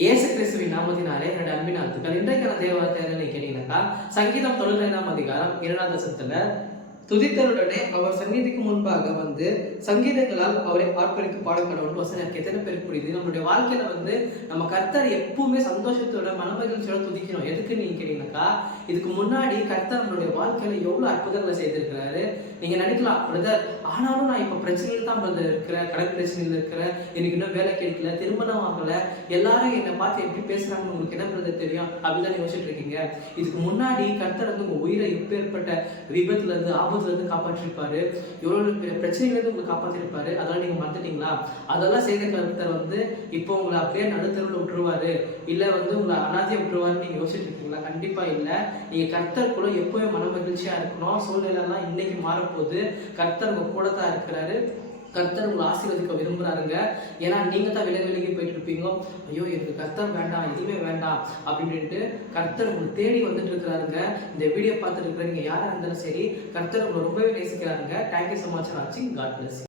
இயேசு கிறிஸ்துவின் நாமத்தினாலே என்னோட அன்பின் வாழ்த்துக்கள். இன்றைக்கான தேவ வார்த்தை என்னன்னு கேட்டீங்கன்னாக்கா, சங்கீதம் 95 அதிகாரம் 2வது வசனத்துல, துதித்தலுடனே அவர் சந்நிதிக்கு முன்பாக வந்து சங்கீதங்களால் அவரை ஆர்ப்பரித்து பாடக்கடவுள் வசனம் எத்தனை பேருக்கு புரியுது? நம்மளுடைய வாழ்க்கையில நம்ம கர்த்தர் எப்பவுமே சந்தோஷத்தோட மனமகிழ்ச்சியோட துதிக்கணும். எதுக்கு நீங்க கேட்டீங்கன்னாக்கா, இதுக்கு முன்னாடி கர்த்தர் நம்மளுடைய வாழ்க்கையில எவ்வளவு அற்புதங்களை செய்திருக்கிறாரு. நீங்க நினைக்கலாம், பிரதர் ஆனாலும் நான் இப்ப பிரச்சனையில தான் பிரதர் இருக்கிறேன், கடன் பிரச்சனையில இருக்கிறேன், எனக்கு இன்னும் வேலை கிடைக்கல, திருமணம் ஆகல, எல்லாரும் என்னை பார்த்து எப்படி பேசுறாங்கன்னு உங்களுக்கு என்ன பிரதர் தெரியும் அப்படிதான் யோசிச்சுட்டு இருக்கீங்க. இதுக்கு முன்னாடி கர்த்தர் உங்க உயிரை எப்பேற்பட்ட விபத்துல இருந்து ஆபத்துல இருந்து காப்பாற்றிருப்பாரு, எவ்வளவு பிரச்சனையில இருந்து உங்களை காப்பாற்றிருப்பாரு. அதெல்லாம் நீங்க மறந்துட்டீங்களா? அதெல்லாம் செய்த கர்த்தர் இப்போ உங்களை அப்படியே நடுத்தருவில் விட்டுருவாரு, இல்ல உங்களை அனாதையை விட்டுருவாருன்னு நீங்க யோசிச்சுட்டு இருக்கீங்களா? கண்டிப்பா இல்ல. நீங்க கர்த்தர் கூட எப்பவுமே மன மகிழ்ச்சியா இருக்கணும். சூழ்நிலை எல்லாம் இன்னைக்கு மாறப்போகுது. கர்த்தர் உங்க கூட தான் இருக்கிறாரு. கர்த்தர் உங்களை ஆசீர்வதிக்க விரும்புறாருங்க. ஏன்னா நீங்க தான் விலகி போயிட்டு இருப்பீங்க. ஐயோ எனக்கு கர்த்தர் வேண்டாம், எதுவுமே வேண்டாம் அப்படின்ட்டு கர்த்தர் உங்களுக்கு தேடி வந்துட்டு இருக்கிறாருங்க. இந்த வீடியோ பார்த்துட்டு இருக்கிற நீங்க யாரா இருந்தாலும் சரி, கர்த்தர் உங்களை ரொம்பவே நேசிக்கிறாருங்க. தேங்க்யூ ஸோ மச் ஃபார் வாட்சிங். God plus.